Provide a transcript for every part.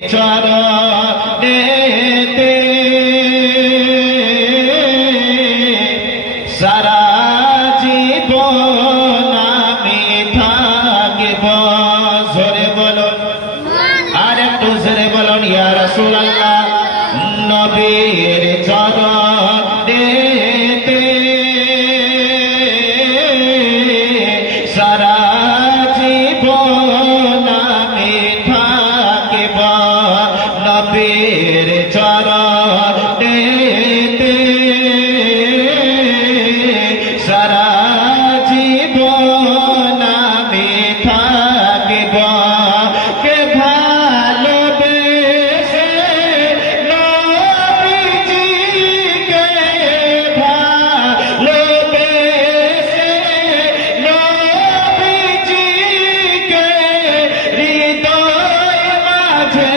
চরণেতে সারা জীবন আমি থাকব। জোরে বলুন, আর একটু জোরে বলুন, ইয়া রাসূলুল্লাহ। নবীর চরণেতে সারা জীবন আমি থাকব। নবীর চরণেতে সারা জীবন আমি থাকব। কে ভালোবেসে নবীজিকে, ভালোবেসে নবীজিকে হৃদয় মাঝে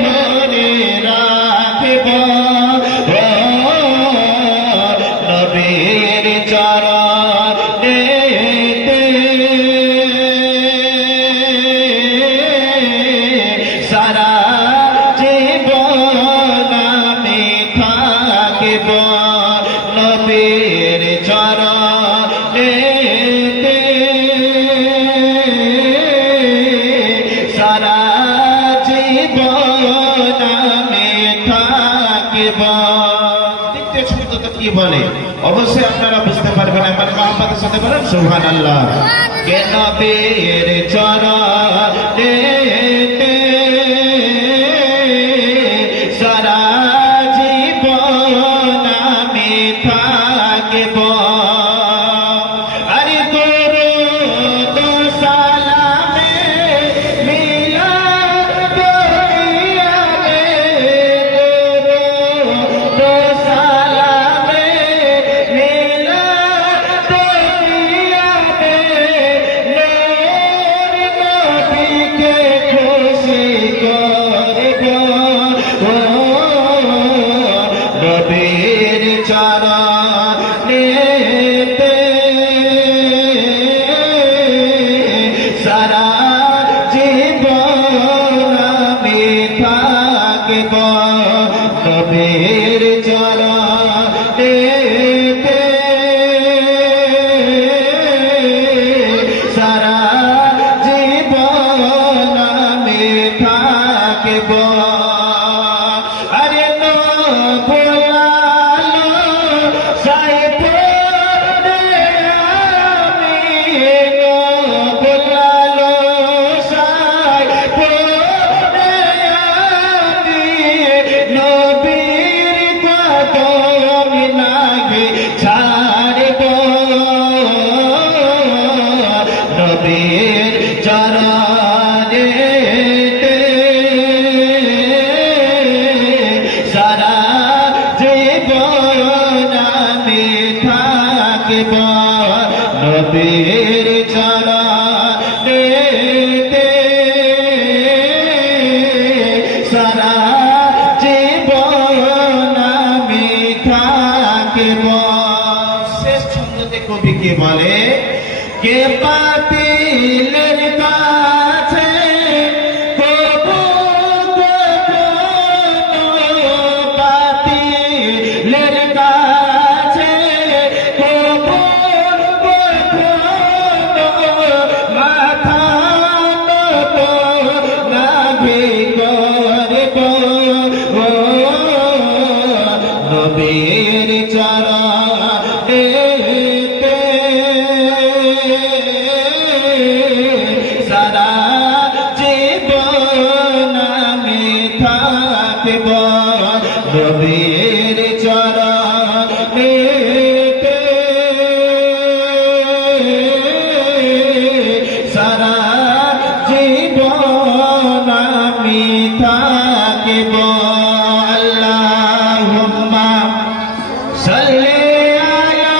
ধরে রাখব। নবীর চরণেতে সারা জীবন আমি থাকব। নবীর চরণেতে সারা জীবন আমি থাকব। দ্বিতীয় শব্দটা কি বলে অবশ্যই আপনারা বুঝতে পারবেন। আমার মহব্বতের সাথে বলেন সুবহানাল্লাহ। কে নবীর চরণেতে সারা জীবন আমি থাকব। আরে দরুদ সালামে মিলাদ দুনিয়াতে, দরুদ সালামে মিলাদ দুনিয়াতে নূর নবীকে খুশি করব। নবীর চরণেতে সারা জীবন আমি থাকব। নবীর চরণেতে সারা জীবন আমি থাকব। আরে ভোলালো সাইপুরে আমি, ভোলালো সাইপুরে আমি নবীর কদম নাহি ছাড়ব। নবীর চরণেতে সারা জীবন আমি থাকব। নবীর চরণেতে সারা জীবন আমি থাকব। শেষ ছন্দতে কবি কে বলে, কে পাতিলের কাছে পাতিলের কাছে মাথা নত নাভি করব। নবীর চরণেতে সারা জীবন আমি থাকব। নবীর চরণেতে সারা জীবন আমি থাকব। আল্লাহুম্মা সাল্লি আলা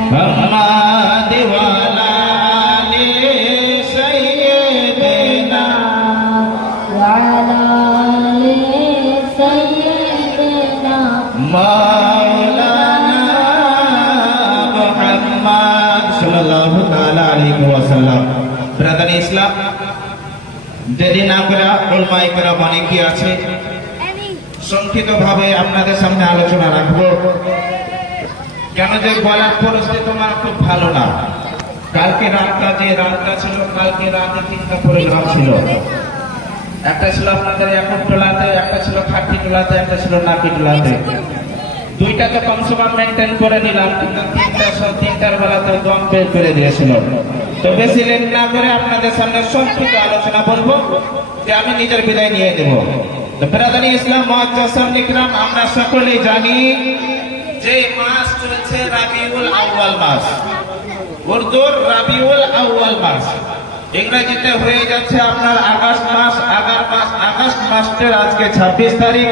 মুহাম্মাদ ওয়া আলা আলি সাইয়্যিদিনা ওয়া আলা আলি সাইয়্যিদিনা মাওলানা মুহাম্মদ সাল্লাল্লাহু তাআলা আলাইহি ওয়াসাল্লাম। ব্রাদার ইসলাম, দেরি না করে উলামায়ে কেরাম অনেকেই আছে, সংক্ষিপ্তভাবে আপনাদের সামনে আলোচনা রাখবো। কেন যে বলার পরিস্থিতি তোমার খুব ভালো না। কালকে রাতটা ছিল, কালকে রাতে 3টা প্রোগ্রাম ছিল। একটা ছিল আপনাদের একটলাতে, একটা ছিল খাটিটোলাতে, একটা ছিল নাকিটোলাতে। দুইটাকে কমসে কম মেনটেন করে নিলাম, কিন্তু তিনটার বেলাতে দম বের করে দিয়েছিল। তো বেশি লেট না করে আপনাদের সামনে সংক্ষিপ্ত আলোচনা বলবো, যে আমি নিজের বিদায় নিয়ে দেব। তো ব্রাদার ইসলাম মুআজ্জাসাম ইকরাম, আমরা সকলেই জানি যে মাস চলছে রাবিউল আউয়াল মাস, উর্দুর রাবিউল আউয়াল মাস, ইংরেজিতে হয়ে যাচ্ছে আপনার আগস্ট মাস। আগস্ট মাসের আজকে 26 তারিখ,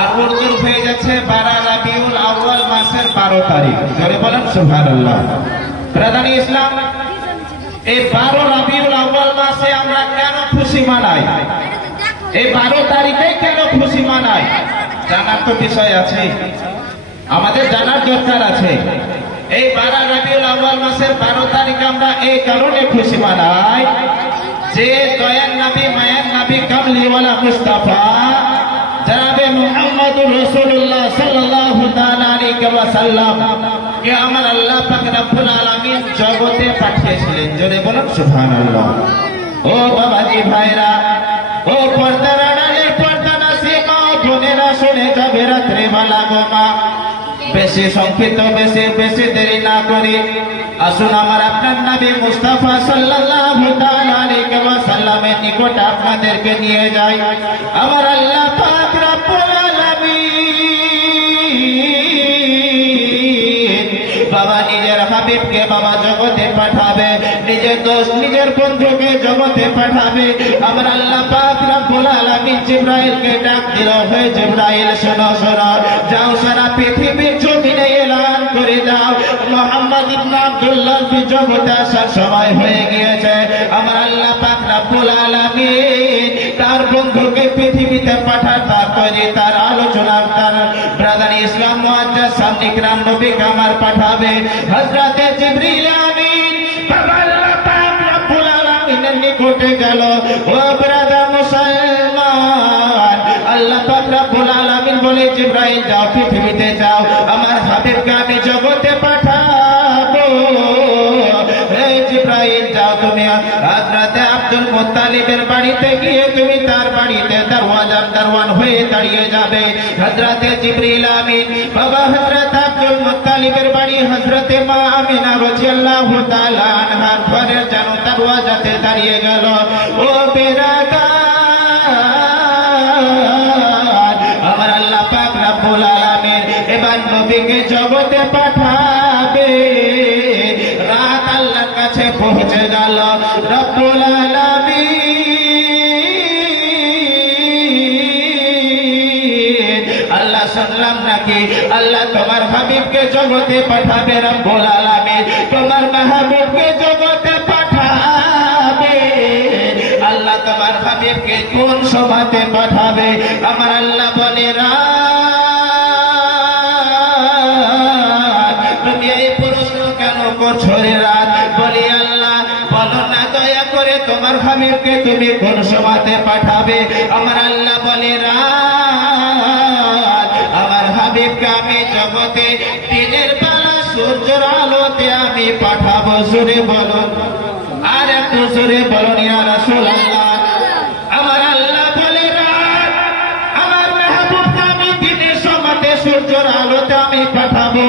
আর উর্দুর হয়ে যাচ্ছে 12 রাবিউল আউয়াল মাসের 12 তারিখ। জোরে বলেন সুবহানাল্লাহ। ব্রাদার ইসলাম, এই 12 রাবিউল আউয়াল মাসে আমরা কেন খুশি মানাই? এই 12 তারিখে কেন খুশি মানাই? জানার তো বিষয় আছে, আমাদের জানার দরকার আছে। এই 12 রাবিউল আউয়াল মাসের 12 তারিখ আমরা এই কারণে খুশি মানাই যে দয়ার নবী, মায়ের নবী, কামলিওয়ালা মুস্তাফা জনাবে মুহাম্মদুর রাসূলুল্লাহ সাল্লাল্লাহু তাআলা আলাইহি ওয়াসাল্লাম কে আমার আল্লাহ পাক রব্বুল আলামিন জগতে পাঠিয়েছিলেন। জোরে বলুন সুবহানাল্লাহ। ও বাবাজি ভাইরা, ও পর্দার আড়ালের পর্দা নাসি মা বোনেরা, শুনে যাবে রাত্রে বেলা গো মা। বেশি সংক্ষিপ্ত, বেশি দেরি না করি, আসুন আমার আপনার নবী মুস্তাফা সাল্লাল্লাহু তাআলা আলাইহি ওয়াসাল্লামের নিকট আপনাদেরকে নিয়ে যাই। আমার আল্লাহ পাক রব্বুল আলামিন বাবা নিজের হাবিবকে বাবা জগতে পাঠাবে, নিজের দোস্ত, নিজের বন্ধুকে জগতে পাঠাবে। আমার আল্লাহ পাক রব্বুল আলামিন জিবরাইলকে ডাক দিল, হে জিবরাইল শোনো, যাও সারা পৃথিবীর জমিনে এলান করে দাও মুহাম্মদ ইবনে আব্দুল্লাহ জগতে আসার সময় হয়ে গিয়েছে। আমার আল্লাহ পাক রব্বুল আলামিন তার বন্ধুকে পৃথিবীতে পাঠাতে করে তার আলোচনা, তার ব্রাদার ইসলাম মুআজ্জাসাম ইকরাম নবীকে আমার পাঠাবে হযরতে জিবরিল আমিন। বাবা আল্লাহ পাক রব্বুল আলামিনের নিকটে গেল, ও ব্রাদার মুসলমান, আল্লাহ পাক রব্বুল আলামিন বলে জিবরাইল যাও পৃথিবীতে যাও, আমার হাবিবকে আমি জগতে পাঠাবো। হে জিবরাইল যাও তুমি হযরতে আব্দুল মুত্তালিবের বাড়িতে গিয়ে তুমি তার বাড়িতে দরওয়ান হয়ে দাঁড়িয়ে যাবে। হযরতে জিবরিল আমিন বাবা হযরত আব্দুল মুত্তালিবের বাড়ি হযরতে মা আমিনা রাদিয়াল্লাহু তাআলা আনহার ঘরের যেন দরওয়াজাতে দাঁড়িয়ে গেল। ও বেরাদার, আমার আল্লাহ পাক রব্বুল আলামিন এবার নবীকে জগতে পাঠাবে। রাত আল্লাহর কাছে পৌঁছে গেল। রব্বুল আলামিন আল্লাহ শুনলাম নাকি আল্লাহ তোমার হাবিবকে জগতে পাঠাবে। রব্বুল আলামিন তোমার মাহবুবকে জগতে পাঠাবে। আল্লাহ তোমার হাবিবকে কোন সময়তে পাঠাবে? আমার আল্লাহ বলে রাত। তুমি এই প্রশ্ন কেন করছো রে রাত? বলি আল্লাহ বলো না দয়া করে তোমার হাবিবকে তুমি কোন সময়তে পাঠাবে? আমার আল্লাহ বলে রাত। আমার হাবিবকে আমি জগতে দিনের বেলা সূর্যের আলোতে আমি পাঠাবো। জোরে বলুন, আর একটু জোরে বলুন ইয়া রাসূলুল্লাহ। আমার আল্লাহ বলে রাত, আমার মাহবুবকে আমি দিনের সময়তে সূর্যের আলোতে আমি পাঠাবো।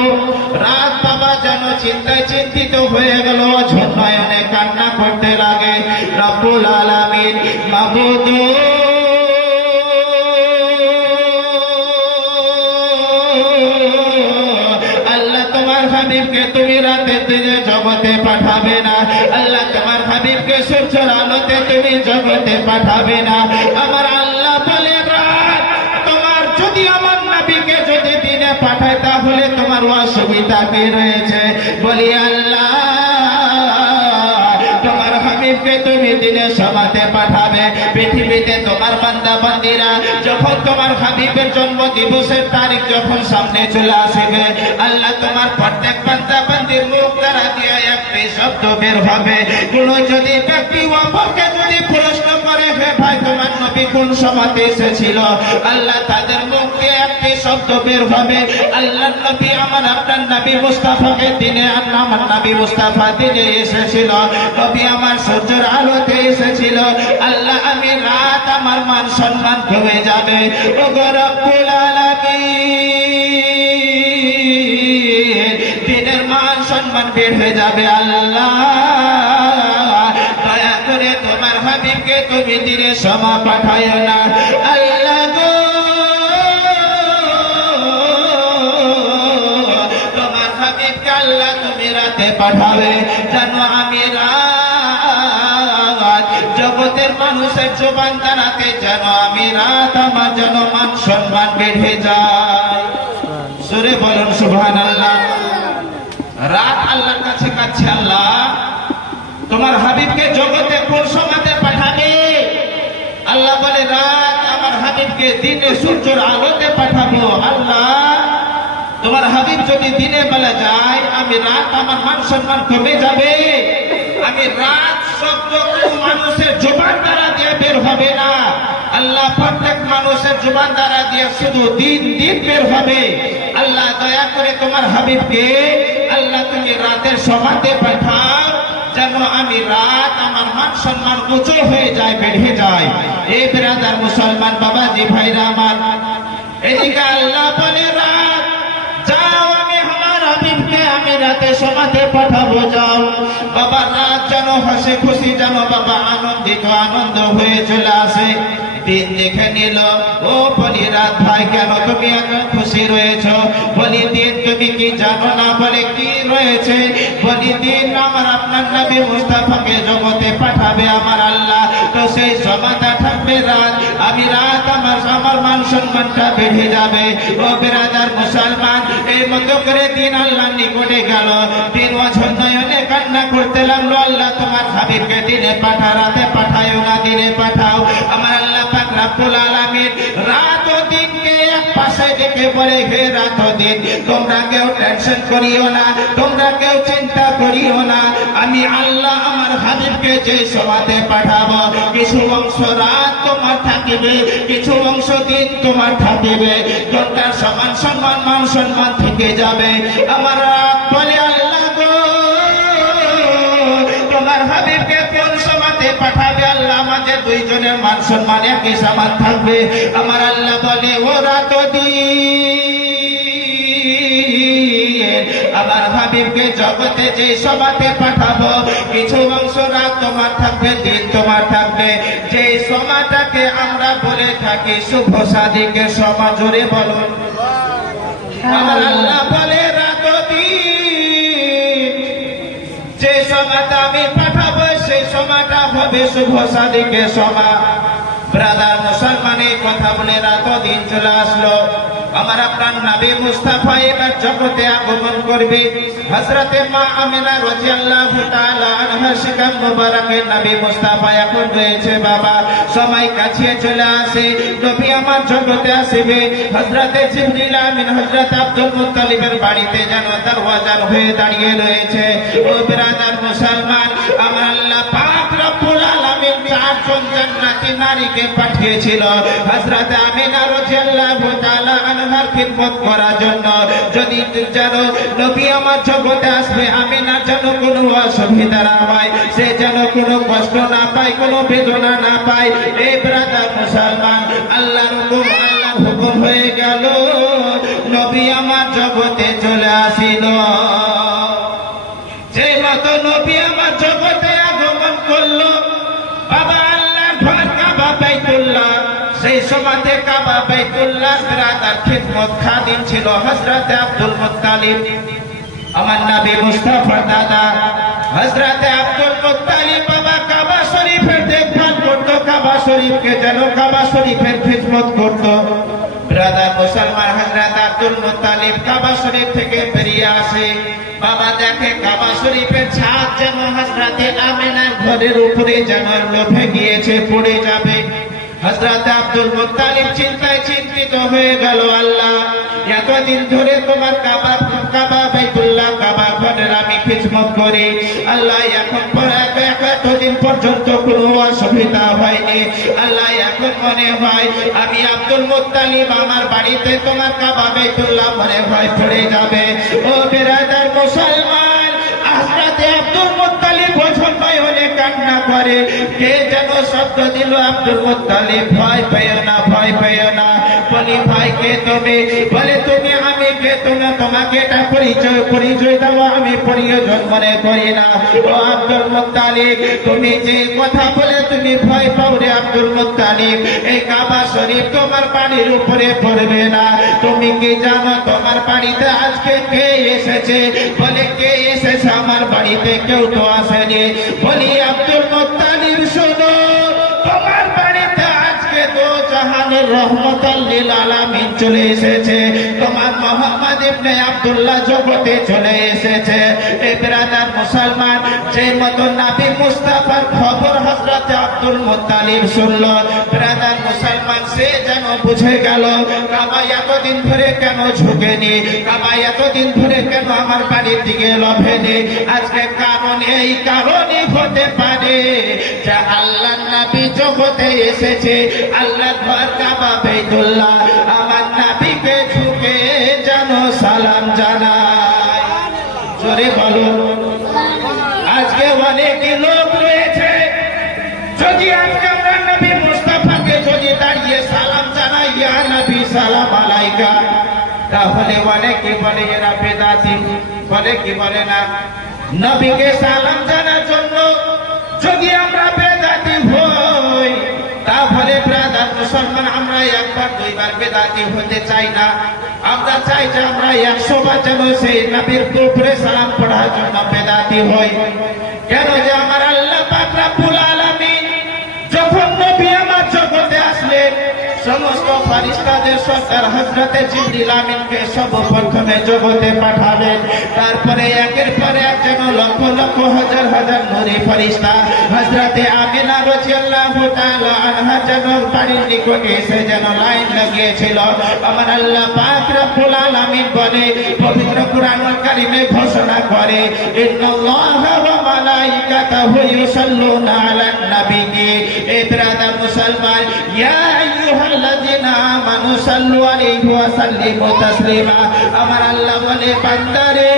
রাত বাবা যেন চিন্তায় চিন্তিত হয়ে গেল, ঝর্ণায়নে কান্না করতে লাগে। রব্বুল আলামিন মাবুদ আল্লাহ তোমার হাবিবকে তুমি রাতের দিনে জগতে পাঠাবে না। আল্লাহ তোমার হাবিবকে সূর্যের আলোতে তুমি জগতে পাঠাবে না। আমার আল্লাহ বলে রাত, তোমার যদি আমার নবীকে যদি দিনে পাঠায় তাহলে তোমার অসুবিধা কি রয়েছে? বলি আল্লাহ তোমার হাবিবকে তুমি দিনে সমাতে পাঠাবে। পৃথিবীতে তোমার বান্দা বান্দিরা যখন তোমার হাবিবের জন্ম দিবসের তারিখ যখন সামনে চলে আসবে, আল্লাহ তোমার প্রত্যেক বান্দা বান্দির মুখ দ্বারা দিয়ে একটি শব্দ বের হবে। কোন যদি ব্যক্তি অপরকে যদি প্রশ্ন করে, হে ভাই তোমার নবী কোন সমাতে এসেছিল, আল্লাহ তাদের মুখ দিয়ে একটি শব্দ বের হবে, আল্লাহ নবী আমার আপনার নবী মুস্তাফাকে দিনে, আমার নবী মুস্তাফা দিনে এসেছিল, নবী আমার সূর্যের আলোতে এসেছিল। আল্লাহ আমি রাত আমার মান সম্মান কমে যাবে। ও গো রব্বুল আলামিন, দিনের মান সম্মান বের হয়ে যাবে। আল্লাহ দয়া করে তোমার হাবিবকে তুমি দিনে সমা পাঠায় না। আল্লাহ গো তোমার হাবিবকে আল্লাহ তুমি রাতে পাঠাবে, যেন আমি রাত জগতের মানুষের জবান দ্বারাতে যেন আমি রাত আমার যেন মান সম্মান বেড়ে যায়। সুরে বলুন সুবহানাল্লাহ। রাত আল্লাহর কাছে কাছে, আল্লাহ তোমার হাবিবকে জগতে কোন সমাতে পাঠাবে? আল্লাহ বলে রাত আমার হাবিবকে দিনে সূর্যের আলোতে পাঠাবো। আল্লাহ তোমার হাবিব যদি দিনে বেলা যায়, আমি রাত আমার মান সম্মান কমে যাবে। আমি রাত শব্দ মানুষের জবান দ্বারা দিয়ে বের হবে না। আল্লাহ প্রত্যেক মানুষের জবান দ্বারা দিয়ে শুধু দিন দিন বের হবে। আল্লাহ দয়া করে তোমার হাবিবকে আল্লাহ তুমি রাতের সমাতে পাঠাও, যেন আমি রাত আমার মান সম্মান উঁচু হয়ে যায়, বেড়ে যায়। এই বেরাদার মুসলমান বাবাজি ভাইরা আমার, এদিকে আল্লাহ বলে রাত যাও, আমি আমার হাবিবকে আমি রাতে সমাতে পাঠাবো। যাও বাবা, রাত যেন হাসি খুশি যেন বাবা আনন্দিত আনন্দ হয়ে চলে আসে। দিন দেখে নিল, ও বলি রাত ভাই কেন তুমি এত খুশি রয়েছ? বলি দিন তুমি কি জানো না? বলে কি রয়েছে? বলি দিন আমার আপনার নবী মুস্তাফাকে জগতে পাঠাবে আমার আল্লাহ, তো সেই সমাতা থাকবে রাত। আমি রাত আমার মান সম্মানটা বেড়ে যাবে। ও বেরাদার মুসলমান, এই মতো করে দিন আল্লাহ নিকটে গেল। দিন বছর নয়নে কান্না করতে লাগলো, আল্লাহ তোমার হাবিবকে দিনে পাঠা, রাতে পাঠায়ও না, দিনে পাঠাও। আমার আল্লাহ পাক রব্বুল আলামিন রাত ও দিনকে এক পাশে ডেকে বলে, হে রাত ও দিন তোমরা কেউ টেনশন করিও না, তোমরা কেউ চিন্তা করিও না। আমি আল্লাহ আমার হাবিবকে যে সমাতে পাঠাবো, কিছু অংশ রাত তোমার থাকিবে, কিছু অংশ দিন তোমার থাকিবে। তোমরা সমান সম্মান মান সম্মান থেকে যাবে। আমার রাত বলে, আল্লাহ গো তোমার হাবিবকে কোন সমাতে পাঠাবে? আল্লাহ আমাদের দুইজনের মান সম্মান একই সমান থাকবে। আমার আল্লাহ বলে, ও রাত আমার হাবিবকে জগতে যে সমাতে পাঠাবো, কিছু অংশ রাত তোমার থাকবে, দিন তোমার থাকবে। যে সমাটাকে আমরা বলে থাকি শুভ সাদিকের সমা, জোরে বলুন। আমার আল্লাহ বলে রাত দিন যে সমাটা আমি পাঠাবো, সেই সমাটা হবে শুভ সাদিকের সমা। ব্রাদার মুসলমানের কথা বলে রাত দিন চলে আসলো। আমার আপনার নবী মুস্তাফা এবার জগতে আগমন করবে। হযরতে মা আমিনা রাদিয়াল্লাহু তাআলা আনহা শিকাম মুবারকে নবী মুস্তাফা এখন রয়েছে। বাবা সময় কাছে চলে আসে, নবী আমার জগতে আসবে। হযরতে জিবরিল আমিন হযরত আব্দুল মুত্তালিবের বাড়িতে যেন দরওয়াজার হয়ে দাঁড়িয়ে রয়েছে। ও ব্রাদার মুসলমান, আমার আল্লাহ পাক রব্বুল আলামিন চারজন জান্নাতি নারীকে পাঠিয়েছিল হযরতে আমিনা রাদিয়াল্লাহু তাআলা আনহার খিদমত করার জন্য। যদি যেন নবী আমার জগতে আসবে, আমিনার যেন কোনো অসুবিধা না হয়, সে যেন কোনো কষ্ট না পায়, কোনো বেদনা না পায়। এই ব্রাদার মুসলমান, আল্লাহর হুকুম হয়ে গেল, নবী আমার জগতে চলে আসিল। যে মতো নবী আমার জগতে আগমন করলো, বাবা আল্লাহর ঘর কাবা বাইতুল্লাহ, সেই সময়তে কাবা বাইতুল্লাহ ব্রাদার খিদমত খাদিম ছিল হযরতে আব্দুল মুত্তালিব। আমার নবী মুস্তাফার দাদা হযরতে আব্দুল মুত্তালিব বাবা কাবা শরীফের দেখভাল করত, কাবা শরীফকে যেন কাবা শরীফের খিদমত করত। ব্রাদার মুসলমান, হযরত আব্দুল মুত্তালিব কাবা শরীফ থেকে বেরিয়ে আসে। বাবা দেখে কাবা শরীফের ছাদ যেন হযরতে আমিনার ঘরের উপরে যেন লোভে গিয়েছে, পড়ে যাবে। হযরত আব্দুল মুত্তালিব চিন্তায় চিন্তিত হয়ে গেল, আল্লাহ এতদিন ধরে তোমার কাবা বাইতুল্লাহ কাবা ঘরের আমি খিদমত করি আল্লাহ, এখন এতদিন পর্যন্ত কোনো অসুবিধা হয়নি আল্লাহ। এখন মনে হয় আমি আব্দুল মুত্তালিব আমার বাড়িতে তোমার কাবা বাইতুল্লাহ মনে হয় পড়ে যাবে। ও বিরাদার মুসলমান, হযরতে আব্দুল মুত্তালিব বছর নয়নে কান্না করে। কে যেন শব্দ দিল, আব্দুল মুত্তালিব ভয় পেও না, ভয় পেও না। বলি ভাই কে তুমি? বলে তুমি আমি কে? তোমাকে এটা পরিচয় দাও, আমি প্রয়োজন মনে করি না। ও আব্দুল মুত্তালিব, তুমি যে কথা বলে তুমি ভয় পাও রে আব্দুল মুত্তালিব, এই কাবা শরীফ তোমার বাড়ির উপরে পড়বে না। তুমি কি জানো তোমার বাড়িতে আজকে কে এসেছে? বলে কে এসেছে আমার বাড়িতে? কেউ তো আসেনি। বলি আব্দুল মুত্তালিব শোনো, তোমার বাড়িতে আজকে তো জাহানের রহমতাল লিল আলামিন চলে এসেছে, তোমার মোহাম্মদ ইবনে আব্দুল্লাহ জগতে চলে এসেছে। এ ব্রাদার মুসলমান, যে মতো নবী মুস্তাফার খবর হযরত আব্দুল মুত্তালিব শুনল, ব্রাদার মুসলমান সে যেন বুঝে গেল কাবা এতদিন ধরে কেন ঝুঁকেনি, কাবা এতদিন ধরে কেন আমার বাড়ির দিকে লভেনি। আজকে কারণ এই কারণই হতে পারে যে আল্লাহর নবী জগতে এসেছে, আল্লাহর ঘর কাবা বাইতুল্লাহ, আমার নবীকে ঝুঁকে যেন সালাম জানায়। জোরে বলুন। আজকে অনেক লোক রয়েছে, যদি আজকে আমরা নবী মুস্তাফাকে যদি দাঁড়িয়ে সালাম জানাই, ইয়া নবী সালাম আলাইকা, তাহলে অনেকে বলে এরা বেদাতি, বলে কি বলে না? নবীকে সালাম জানার জন্য যদি আমরা বেদাতি হই, তাহলে ব্রাদার মুসলমান আমরা একবার দুইবার বেদাতি হতে চাই না। আমরা চাই যে আমরা 100 বার যেন সেই নবীর উপরে সালাম পড়ার জন্য বেদাতি হই। কেন যে আমার আল্লাহ পাক রব্বুল আলামিন যখন নবী আমার জগতে আসলেন, সমস্ত ফেরেশতাদের সরদার হযরতে জিবরিল আমিনকে সর্বপ্রথমে জগতে পাঠালেন। তারপরে একের পর এক যেন লক্ষ লক্ষ হাজার হাজার নূরি ফেরেশতা হযরতে আমিনা রাদিয়াল্লাহু তাআলা আনহা যেন বাড়ির নিকটে এসে যেন লাইন লাগিয়েছিল। আমার আল্লাহ পাক রব্বুল আলামিন বলে, পবিত্র কুরআনুল কারীমে ঘোষণা করে, ইন্নাল্লাহা ওয়া মালাইকাতাহু ইউসাল্লুনা আলান নবী। এ ব্রাদার মুসলমান, ইয়া আইয়ুহাল্লাযিনা আমানু সাল্লু আলাইহি ওয়া সাল্লিমু তাসলিমা। আমার আল্লাহ বলে, বান্দারে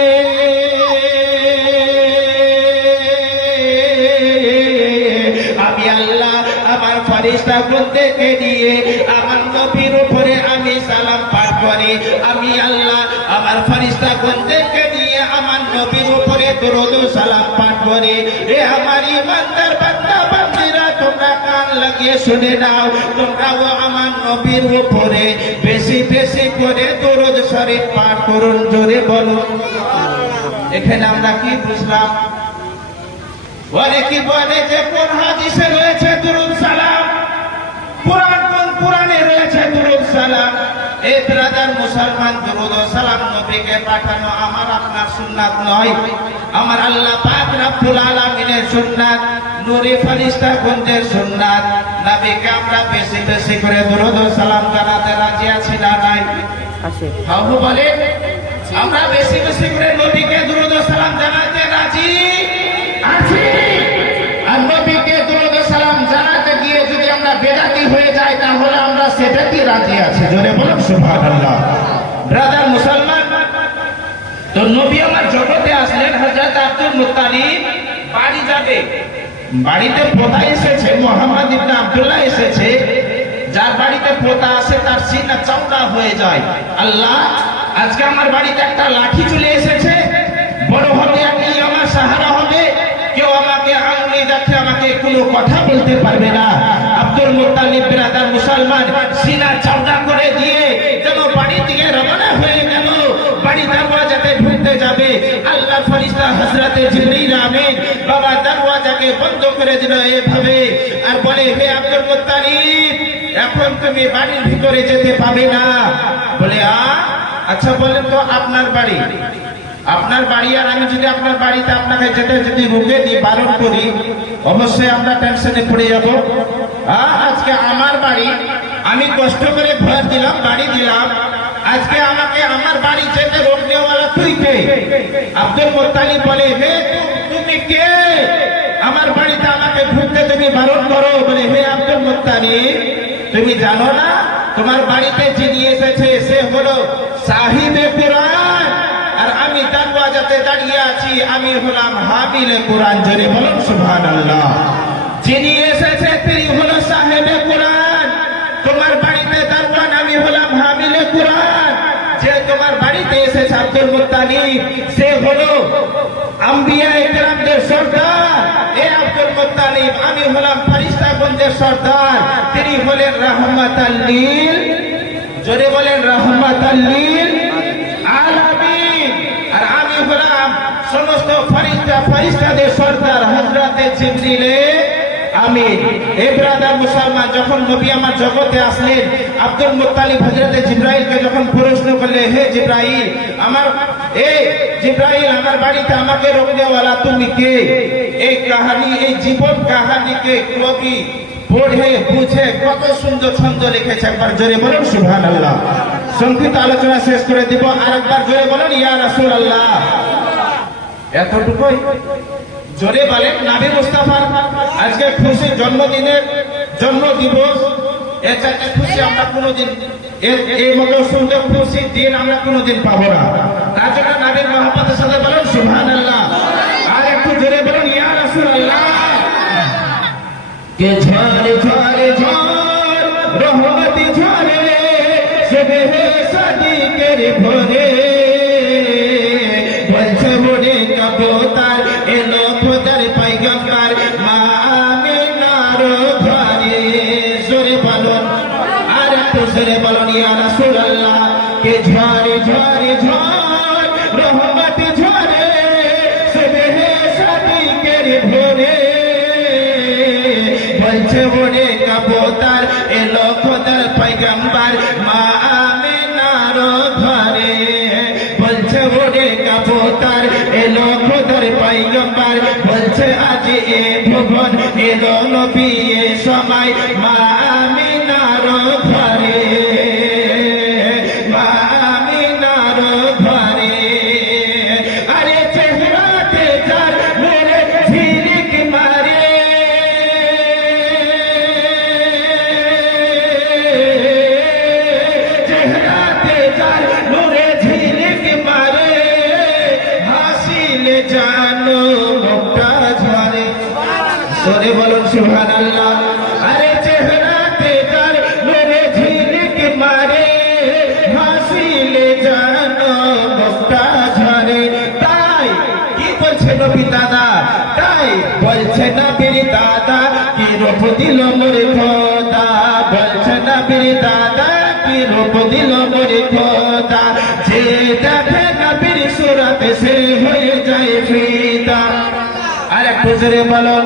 আমি আল্লাহ আমার ফেরেশতাগণকে দিয়ে আমার নবীর উপরে আমি সালাম পাঠ করি। আমি আল্লাহ আমার ফেরেশতাগণকে দিয়ে আমার নবীর উপরে দরুদ ও সালাম পাঠ করি। এ আমার ঈমানদার বান্দা বান্দীরা, তোমরা কান লাগিয়ে শুনে নাও, তোমরাও আমার নবীর উপরে বেশি বেশি করে দরুদ শরীফ পাঠ করুন। জোরে বলুন। এখানে আমরা কি বুঝলাম? অনেকে বলে যে কোন হাদিসে রয়েছে দুরূদ সালাম, কোন পুরাণে রয়েছে দুরূদ সালাম। এই ব্রাদার মুসলমান, দুরূদ ও সালাম নবীকে পাঠানো আমার আপনার সুন্নাত নয়, আমার আল্লাহ পাক রব্বুল আলামিনের সুন্নাত, নূরি ফেরেশতাগণদের সুন্নাত। নবীকে আমরা বেশি বেশি করে দুরূদ ও সালাম জানাতে রাজি আছি না নাই? আছে। বাবু বলে আমরা বেশি বেশি করে নবীকে দুরূদ ও সালাম জানাতে রাজি আছি। আর নবীকে দুরূদ ও সালাম জানাতে গিয়ে যদি আমরা বেদাতি হয়ে যাই, তাহলে আমরা সেটাতে রাজি আছি। জোরে বলুন সুবহানাল্লাহ। ব্রাদার মুসলমান, তো নবী আমার জগতে আসলেন, হযরত আব্দুল মুত্তালিব বাড়ি যাবে, বাড়িতে পোতা এসেছে, মোহাম্মদ ইবনে আব্দুল্লাহ এসেছে। যার বাড়িতে পোতা আসে তার সিনা চওড়া হয়ে যায়। আল্লাহ, আজকে আমার বাড়িতে একটা লাঠি চলে এসেছে, বড় হবে, আপনি আমার সাহারা হবে, কেউ আমাকে আঙুলি দেখে আমাকে কোনো কথা বলতে পারবে না। আব্দুল মুত্তালিব ব্রাদার মুসলমান সিনা চওড়া করে দিয়ে যেন বাড়ির দিকে রওনা হয়ে গেল। বাড়ি দরওয়াজাতে ঢুকতে যাবে, আল্লাহর ফেরেশতা হযরতে জিবরিল আমিন বাবা দরওয়াজাকে বন্ধ করে দিল এভাবে, আর বলে, হে আব্দুল মুত্তালিব, এখন তুমি বাড়ির ভিতরে যেতে পাবে না। বলে, আচ্ছা বলেন তো আপনার বাড়ি, আপনার বাড়ি, আর আমি যদি আপনার বাড়িতে আপনাকে যেতে যদি রুকে দিই, বারণ করি, অবশ্যই আমরা টেনশনে পড়ে যাব। আজকে আমার বাড়ি, আমি কষ্ট করে ঘর দিলাম, বাড়ি দিলাম, আজকে আমাকে আমার বাড়ি যেতে রোকনেওয়ালা তুই কে? আব্দুল মুত্তালিব বলে, হে তুমি কে? আমার বাড়িতে আমাকে ঢুকতে তুমি বারণ করো। বলে, হে আব্দুল মুত্তালিব, তুমি জানো না তোমার বাড়িতে যিনি এসেছে সে হলো সাহিবে কুরআন, আর আমি দরওয়াজাতে দাঁড়িয়ে আছি, আমি হলাম হামিলে কুরআন। জোরে বলুন সুবহানাল্লাহ। যিনি এসেছে তিনি হলো সাহেবে কুরআন, তোমার বাড়িতে দারওয়ান, আমি হলাম হামিলে কুরআন। যে তোমার বাড়িতে এসেছে আব্দুল মুত্তালিব, সে হলো আম্বিয়ায়ে কেরামদের সর্দার। এ আব্দুল মুত্তালিব, আমি হলাম ফেরেশতাগণদের সর্দার, তিনি হলেন রাহমাতাল লিল, জোরে বলেন রাহমাতাল লিল আলামিন। আর আমি হলাম সমস্ত ফেরেশতাদের সর্দার হযরতে জিবরিলে আমিন। এ ব্রাদার মুসলমান, যখন নবী আমার জগতে আসলেন, আব্দুল মুত্তালিব হযরতে জিবরাইলকে যখন প্রশ্ন করলে, হে জিবরাইল, আমার বাড়িতে আমাকে রোকনেওয়ালা তুমি কে? এই কাহিনী, এই জীবন কাহিনীকে কবি পড়ে বুঝে কত সুন্দর ছন্দ লিখেছে। একবার জোরে বলুন সুবহানাল্লাহ। সংক্ষিপ্ত আলোচনা শেষ করে দিব, আরেকবার জোরে বলুন ইয়া রাসূলুল্লাহ। এতটুকুই। জোরে বলেন নবী মুস্তাফার আজকে খুশি জন্মদিনের জন্ম দিবস। এর চাইতে খুশি আমরা কোনোদিন, এই মতো সুন্দর খুশি দিন আমরা কোনোদিন পাবো না। তার জন্য নবীর মহব্বতের সাথে বলুন সুবহানাল্লাহ। আর একটু জোরে বলুন ইয়া রাসূলুল্লাহ। কে ঝরে ঝরে ঝর রহমতি ঝরে সুবহে সাদিকের ভোরে, বলছে মোরে কবুতর এলো খোদার পয়গম্বর মা আমিনার ঘরে। জোরে বলুন, আর একটু জোরে বলুন ইয়া রাসূলুল্লাহ। কে ঝরে ঝরে ঝর রহমতি ঝরে সুবহে সাদিকের ভোরে, বলছে মোরে কবুতর এলো খোদার পয়গম্বর মা আমিনার ঘরে। বলছে মোরে কবুতর এলো খোদার পয়গম্বর, বলছে আজ এ ভুবন এলো নবী এ সময় মা আমিনার ঘরে, মা আমিনার ঘরে। আরে চেহারাতে যার মেরে ঝিলিক মারে, চেহারাতে যার নূরে ঝিলিক মারে, হাসিলে জানো মুখটা ঝরে। সরে বলুন সুবহানাল্লাহ। আরে চেহারাতে যার নূরে ঝিলিক মারে, হাসিলে জানো মুখটা ঝরে। তাই কি বলছে নবী দাদা, তাই বলছে নবীর দাদা কি রূপ দিল মোরে খোদা, বলছে নবীর দাদা কি রূপ দিল মোরে খোদা। যে দেখে নবীর সুরত সে হয়ে যায় ফিদা। আর একটু জোরে বলো,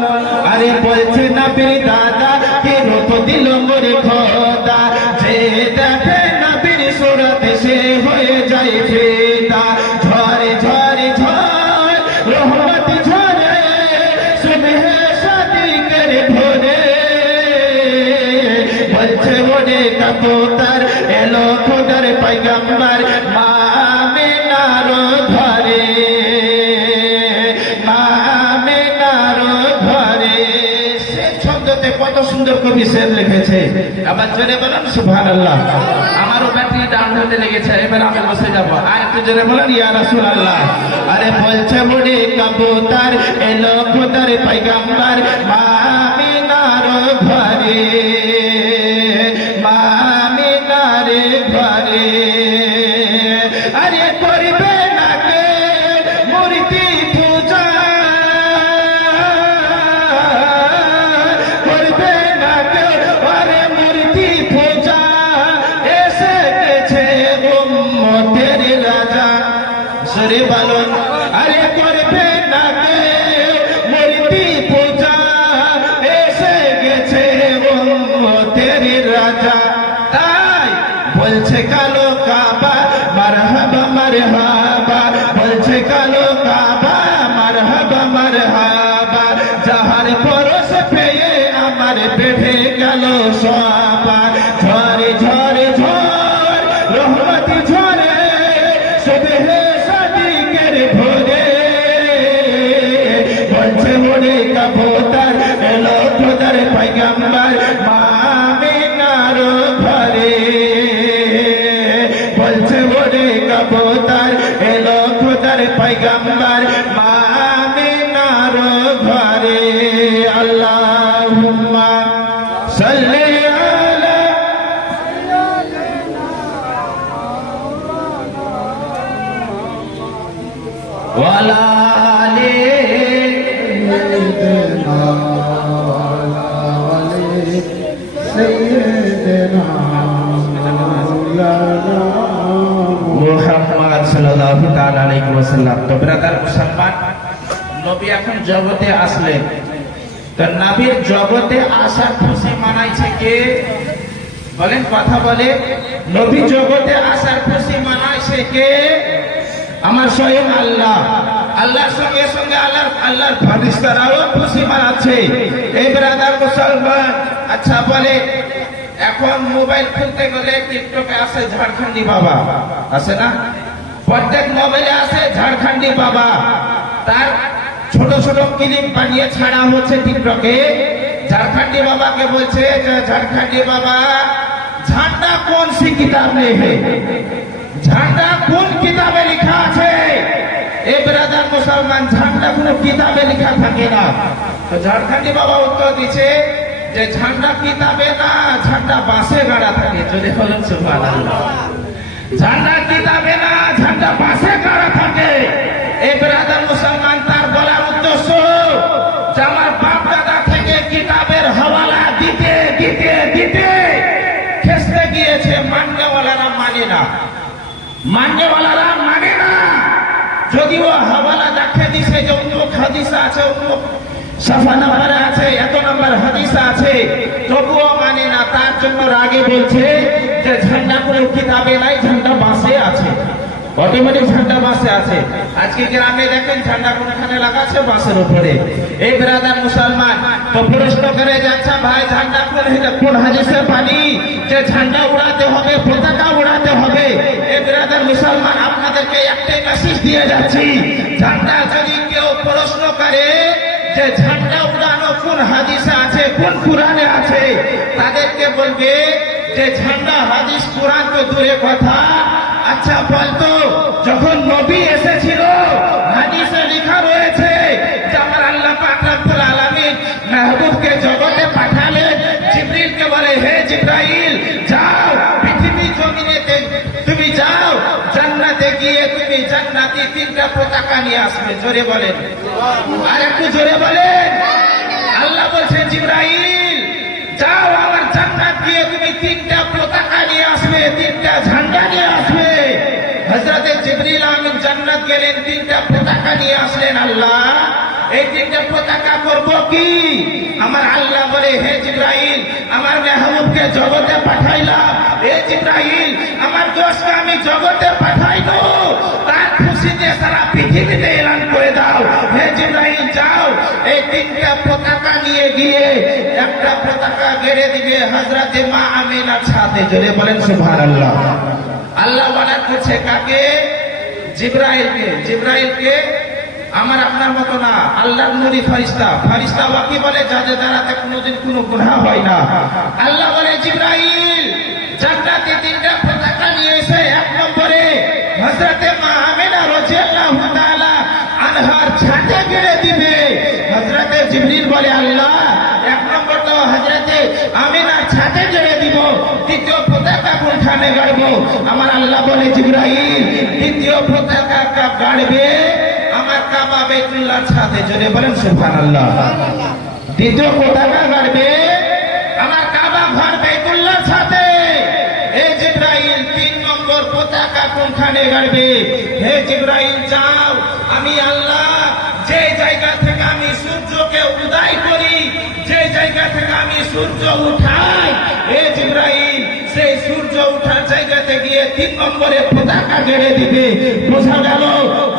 আরে বলছে নবীর দাদা কি রূপ দিল মোরে খোদা। যে দেখে নবীর সুরত সে হয়ে যায় ফিদা। ঝরে ঝরে ঝর রহমত ঝরে সুবহে সাদিকের ভোরে, বলছে মোরে কবুতর এলো খোদার পয়গম্বর মা আমিনার ঘরে, মা আমিনার ঘরে। সে ছন্দতে কত সুন্দর কবি শের লিখেছে। আবার জোরে বলুন সুবহানাল্লাহ। আমারও ব্যাটারি ডাউন হতে লেগেছে, এবার আমি বসে যাবো। আর একটু জোরে বলুন ইয়া রাসূলুল্লাহ। আরে বলছে মোরে কবুতর এলো খোদার পয়গম্বর মা আমিনার ঘরে, মা আমিনার ঘরে। আরে করবে না কে মূর্তি পূজা, করবে না কে আরে মূর্তি পূজা, এসে গেছে উম্মতের রাজা। সরে বলুন, আরে করবে না কে মূর্তি পূজা, এসে গেছে উম্মতের রাজা। তাই বলছে কালো কাবা মারহাবা মারহাবা, বলছে কালো কাবা মারহাবা মারহাবা। যাহার পরশ পেয়ে আমার বেঁধে গেল সবা। ঝরে ঝরে ঝর রহমতি ঝরে কবুতর এলো খোদার পয়গম্বর মা আমিনার ঘরে বলছে ওরে কবুতর এলো খোদার পয়গম্বর মা আমিনার ঘরে আল্লাহুম্মা সাল্লি আলা ওয়ালা আলি মুহাম্মদ সাল্লাল্লাহু তাআলা আলাইহি ওয়াসাল্লাম। তো ব্রাদার মুসলমান, নবী এখন জগতে আসলেন, তো নবীর জগতে আসার খুশি মানাইছে কে? বলেন, কথা বলে। নবী জগতে আসার খুশি মানাইছে কে? আমার স্বয়ং আল্লাহ। আল্লাহর সঙ্গে সঙ্গে আল্লাহর ফেরেশতারাও খুশি মানাচ্ছে। এই ব্রাদার মুসলমান, আচ্ছা বলে, এখন মোবাইল খুলতে গেলে টিকটকে আসে ঝাড়খণ্ডী বাবা, আসে না? প্রত্যেক মোবাইলে আসে ঝাড়খণ্ডী বাবা, তার ছোট ছোট ক্লিপ বানিয়ে ছাড়া হচ্ছে টিকটকে। ঝাড়খণ্ডী বাবাকে বলছে যে ঝাড়খণ্ডী বাবা, ঝান্ডা কোন সি কিতাব में है? ঝান্ডা কোন কিতাবে লেখা আছে? এ ব্রাদার মুসলমান, ঝান্ডা কোনো কিতাবে লেখা থাকে না। তো ঝাড়খণ্ডী বাবা উত্তর দিচ্ছে যে ঝান্ডা কিতাবে না, ঝান্ডা বাসে গাড়া থাকে। যদি বলেন সুবহানাল্লাহ। ঝান্ডা কিতাবে না, ঝান্ডা বাসে গাড়া থাকে। এই ব্রাদার মুসলমান, তার বলার উদ্দেশ্য যে আমার বাপ দাদা থেকে কিতাবের হওয়ালা দিতে দিতে দিতে খেসতে গিয়েছে, মাননেওয়ালারা মানে না, মাননেওয়ালারা মানে না। যদিও হওয়ালা দেখে দিছে যে অমুক হাদিস আছে, অমুক সাফা নাম্বার আছে, এত নাম্বার হাদিস আছে, তবুও মানে না। তার জন্য রাগে বলছে যে ঝান্ডা কোনো কিতাবে নাই, ঝান্ডা বাসে আছে, অটোমেটিক ঝান্ডা বাসে আছে। আজকে গ্রামে দেখেন ঝান্ডা কোনখানে লাগা আছে? বাসের উপরে। এই ব্রাদার মুসলমান, তো প্রশ্ন করে যাচ্ছে, ভাই ঝান্ডা কোন হাদিসে পানি যে ঝান্ডা উড়াতে হবে, পতাকা উড়াতে হবে? এই ব্রাদার মুসলমান, আপনাদেরকে একটাই মেসেজ দিয়ে যাচ্ছি, ঝান্ডা যদি কেউ প্রশ্ন করে যে ঝান্ডা উড়ানো কোন হাদিসে আছে, কোন কুরআনে আছে, তাদেরকে বলবে যে ঝান্ডা হাদিস কুরআন তো দূরে কথা, আচ্ছা বলতো যখন নবী এসেছিল হাদিসে লেখা রয়েছে যে আমার আল্লাহ পাক রব্বুল আলামিন মেহবুবকে জগতে পাঠালেন, জিবরিলকে বলে, হে জিবরাইল যাও পৃথিবী জমিনেতে তুমি যাও, জান্নাতে গিয়ে তুমি জান্নাতি তিনটা পতাকা নিয়ে আসবে। জোরে বলেন, আর একটু জোরে বলেন। আল্লাহ বলছেন জিবরাইল যাও আমার জান্নাত গিয়ে তুমি তিনটা পতাকা নিয়ে আসবে, তিনটা ঝান্ডা নিয়ে আসবে। হযরতে জিবরিল আমিন জান্নাত গেলেন, তিনটা পতাকা নিয়ে আসলেন। আল্লাহ এই তিনটা পতাকা করব কি? আমার আল্লাহ বলে, হে জিবরাইল আমার মেহবুবকে জগতে পাঠাইলাম, হে জিবরাইল আমার দোস্তকে আমি জগতে পাঠাইলো, তার খুশিতে সারা পৃথিবীতে এলান করে দাও, হে জিবরাইল যাও এই তিনটা পতাকা নিয়ে গিয়ে একটা পতাকা গেড়ে দিবে হযরতে মা আমিনার সাথে। জোরে বলেন সুবহানাল্লাহ। আল্লাহ অর্ডার করছে কাকে? জিবরাইলকে। জিবরাইলকে আমার আপনার মতো না, আল্লাহর নূরি ফেরেশতা। ফেরেশতা ওয়াকি বলে যাদের দ্বারাতে কোনোদিন কোনো গুনাহ হয় না। আল্লাহ বলে জিবরাইল জান্নাতে তিনটা পতাকা নিয়ে এসে এক নম্বরে হযরতে মা আমিনা রাদিয়াল্লাহু তাআলা আনহার ছাতে গেড়ে দিবে। হযরতে জিবরিল বলে, আল্লাহ এক নম্বর তো হযরতে আমিনার ছাতে গেড়ে দিব, দ্বিতীয় পতাকা কোনখানে গাড়বো? আমার আল্লাহ বলে জিবরাইল দ্বিতীয় পতাকা গাড়বে আমার কাবা বাইতুল্লাহর ছাতে। জোরে বলেন সুবহানাল্লাহ। দ্বিতীয় পতাকা গাড়বে আমার কাবা ঘর বাইতুল্লাহর ছাতে। হে জিবরাইল তিন নম্বর পতাকা কোনখানে গাড়বে? হে জিবরাইল যাও আমি আল্লাহ যে জায়গা থেকে আমি সূর্যকে উদয় করি, যে জায়গা থেকে আমি সূর্য উঠাই, হে জিবরাইল সেই সূর্য উঠার জায়গাতে গিয়ে তিন নম্বরে পতাকা গেড়ে দিবে। বোঝা গেল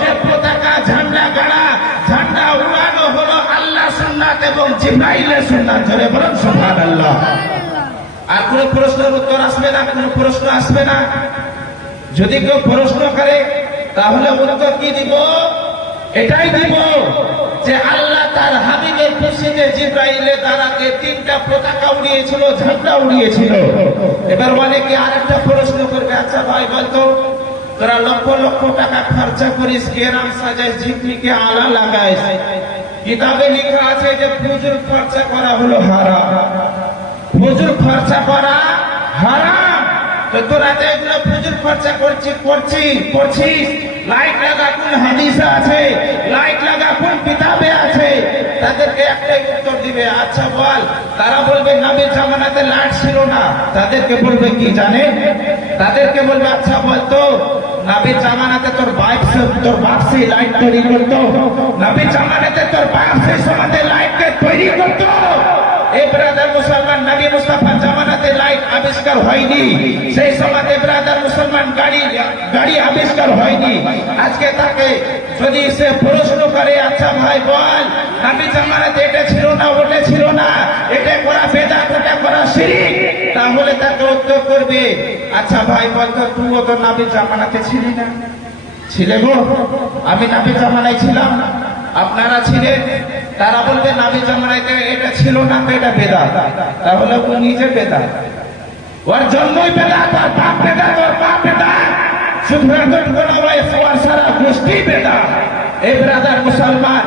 যে পতাকা ঝান্ডা গাড়া, ঝান্ডা উড়ানো হলো আল্লাহ সুন্নাত এবং জিবরাইলের সুন্নাত। ধরে বলেন সুবহানাল্লাহ। আর কোন প্রশ্নের উত্তর আসবে না, কোন প্রশ্ন আসবে না। যদি কেউ প্রশ্ন করে তাহলে উত্তর কি দিব? এটাই দিব যে আল্লাহ তার হাবিবের খুশিতে জিব্রাইলের দ্বারাকে 3টা পতাকা উড়িয়েছিল, ঝান্ডা উড়িয়েছিল। এবার অনেকে আরেকটা প্রশ্ন করবে, আচ্ছা ভাই বলতো তোরা লক্ষ লক্ষ টাকা খরচা করিস, গেরাম সাজাইস, ঝিকমিকে আলা লাগাইস, কিতাবে লেখা আছে যে ফুজুর খরচা করা হলো হারাম, ফুজুর খরচা করা হারাম। তো তোরা যে এগুলো ফুজুর খরচা করছিস, লাইট লাগা কোন হাদিসে আছে, লাইট লাগা কোন কিতাবে আছে? তাদেরকে একটাই উত্তর দিবে, আচ্ছা বল। তারা বলবে নবীর জামানাতে লাইট ছিল না। তাদেরকে বলবে কি জানে? তাদেরকে বলবে আচ্ছা বলতো নবীর জামানাতে তোর বাপ সেই লাইট তৈরি করতো? নবীর জামানাতে তোর বাপ সেই সমাজে লাইটকে তৈরি করতো? এই ব্রাদার মুসলমান, নবী মুস্তাফার জামানাতে লাইট আবিষ্কার হয়নি, সেই সমাজে ব্রাদার মুসলমান গাড়ি আবিষ্কার হয়নি। আজকে তাকে যদি সে প্রশ্ন করে, আচ্ছা ভাই বল নবী জামানাতে এটা ছিল না, ওটা ছিল না, এটা করা বেদাত, ওটা করা শিরক, তাহলে তাকে উত্তর করবে, আচ্ছা ভাই বলতো তুইও তো নবী জামানাতে ছিলি না? ছিলে গো, আমি নবী জামানায় ছিলাম, আপনারা ছিলেন। তারা বলবে নবী জামানায় এটা ছিল না, তো এটা বেদাত। তাহলে ও নিজে বেদাত, ওর জন্মই বেদাত, ওর বাপ বেদাত, ওর বাপ বেদাত, শুধু এতটুকু নয়, ওর সারা গোষ্ঠী বেদাত। এই ব্রাদার মুসলমান,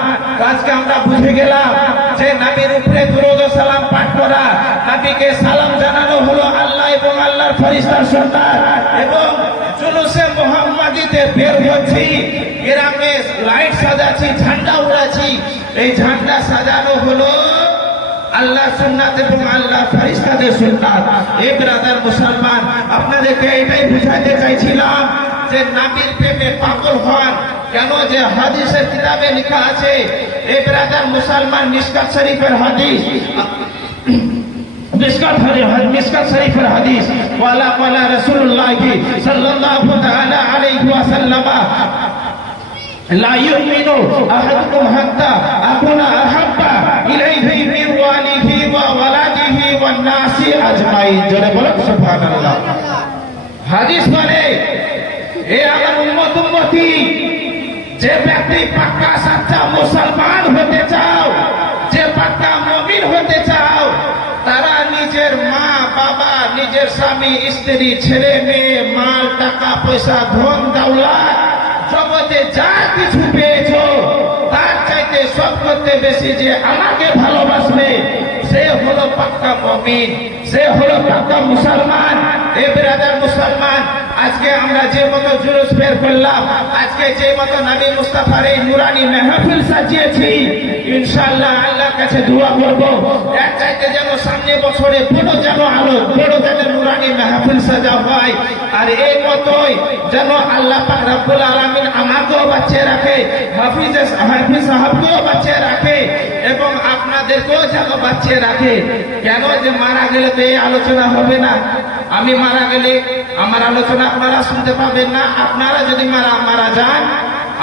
আজকে আমরা বুঝে গেলাম যে নবীর উপরে দুরূদ ও সালাম পাঠ করা, নবীকে সালাম জানানো হলো আল্লাহ এবং আল্লাহর ফেরেশতার সুন্নাত। এবং জুলুসে মুহাম্মাদিতে বের হচ্ছি, গ্রামে লাইট সাজাচ্ছি, ঝান্ডা উড়াচ্ছি, এই ঝান্ডা সাজানো হলো আল্লাহ সুন্নাত এবং আল্লাহ ফেরেশতাদের সুন্নাত। এই ব্রাদার মুসলমান, আপনাদেরকে এটাই বুঝাতে চাইছিলাম যে নবীর প্রেমে পাগল হন কেন, যে হাদিসের কিতাবে লেখা আছে। এই ব্রাদার মুসলমান, মিশকাত শরীফের হাদিস, মিশকাত শরীফের হাদিস, ওয়ালা ওয়ালা রাসূলুল্লাহ সাল্লাল্লাহু তাআলা আলাইহি ওয়াসাল্লাম, লা ইউমিনু আহাদুকুম হাত্তা আকুনা আহাব্বা ইলাইহি মিন ওয়ালিহি ওয়া ওয়ালাদিহি ওয়ান নাসি আজমাইন। জোরে বলুন সুবহানাল্লাহ। হাদিস বলে, এ আমার উম্মতি, যে ব্যক্তি পাক্কা সাচ্চা মুসলমান হতে চাও, যে পাক্কা মুমিন হতে চাও, তারা নিজের মা বাবা, নিজের স্বামী স্ত্রী, ছেলে মেয়ে, মাল টাকা পয়সা, ধন দৌলত, জগতে যা কিছু পেয়েছো তার চাইতে সব করতে বেশি যে আমাকে ভালোবাসবে, সে হলো পাক্কা মুমিন, সে হলো পাক্কা মুসলমান। এ ব্রাদার মুসলমান, আজকে আমরা যে মতো জুলুস বের করলাম, আজকে যে মতো নবী মুস্তাফার এই নুরানি মেহফিল সাজিয়েছি, ইনশাআল্লাহ আল্লাহর কাছে দোয়া করব এর চাইতে যেন সামনে বছরে বড় যেন আলো, বড় যেন নুরানি মেহফিল সাজা হয়। আর এই মতোই যেন আল্লাহ পাক রব্বুল আলামিন আমাকেও বাঁচিয়ে রাখে, হাফিজ সাহেবকেও বাঁচিয়ে রাখে, এবং আপনাদেরকেও যেন বাঁচিয়ে রাখে। কেন যে মারা গেলে তো এই আলোচনা হবে না, আমি মারা গেলে আমার আলোচনা আপনারা শুনতে পাবেন না, আপনারা যদি মারা যান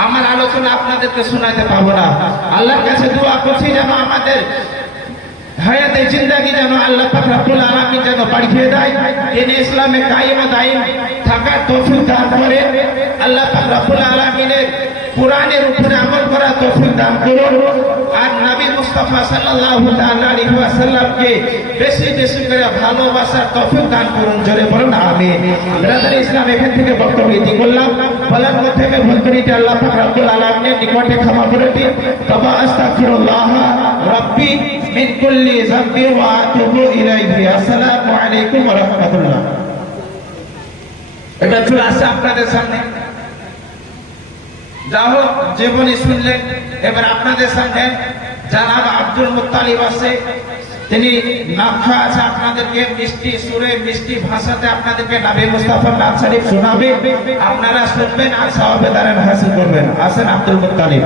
আমার আলোচনা আপনাদেরকে শোনাতে পাবো না। আল্লাহর কাছে দোয়া করছি যেন আমাদের হায়াতে জিন্দেগি যেন আল্লাহ পাক রব্বুল আলামিন যেন বাড়িয়ে দেয়, দিনে ইসলামে কায়েম ও দায়েম থাকার তৌফিক দান করে। আল্লাহ পাক রব্বুল আলামিনের কোরআনের উপরে আমল করার তৌফিক দান করুন। আর নবী মুস্তাফা সাল্লাল্লাহু তাআলা আলাইহি ওয়াসাল্লামকে বেশি বেশি করে ভালোবাসার তৌফিক দান করুন। জোরে বলুন আমিন। ব্রাদার ইসলাম, এখান থেকে বক্তব্য ইতি করলাম। বলার মধ্যে ভুল করিতে আল্লাহ পাক রব্বুল আলামিনের নিকটে ক্ষমা করে দিন। তবা আস্তাগফিরুল্লাহ রাব্বি মিন কুল্লি যামবি ওয়া আতুবু ইলাইহি। আসসালামু আলাইকুম ওয়া রাহমাতুল্লাহ। এবার চলে আসছে আপনাদের সামনে, যা হোক জীবনী শুনলেন, এবার আপনাদের সামনে জানাব আব্দুল মুত্তালিব আছে, তিনি নাফা আছে, আপনাদেরকে মিষ্টি সুরে মিষ্টি ভাষাতে আপনাদেরকে নবী মুস্তাফার নাম শরীফ শোনাবে, আপনারা শুনবেন আর সওয়াবে দারান হাসিল করবেন। আসেন আব্দুল মুত্তালিব।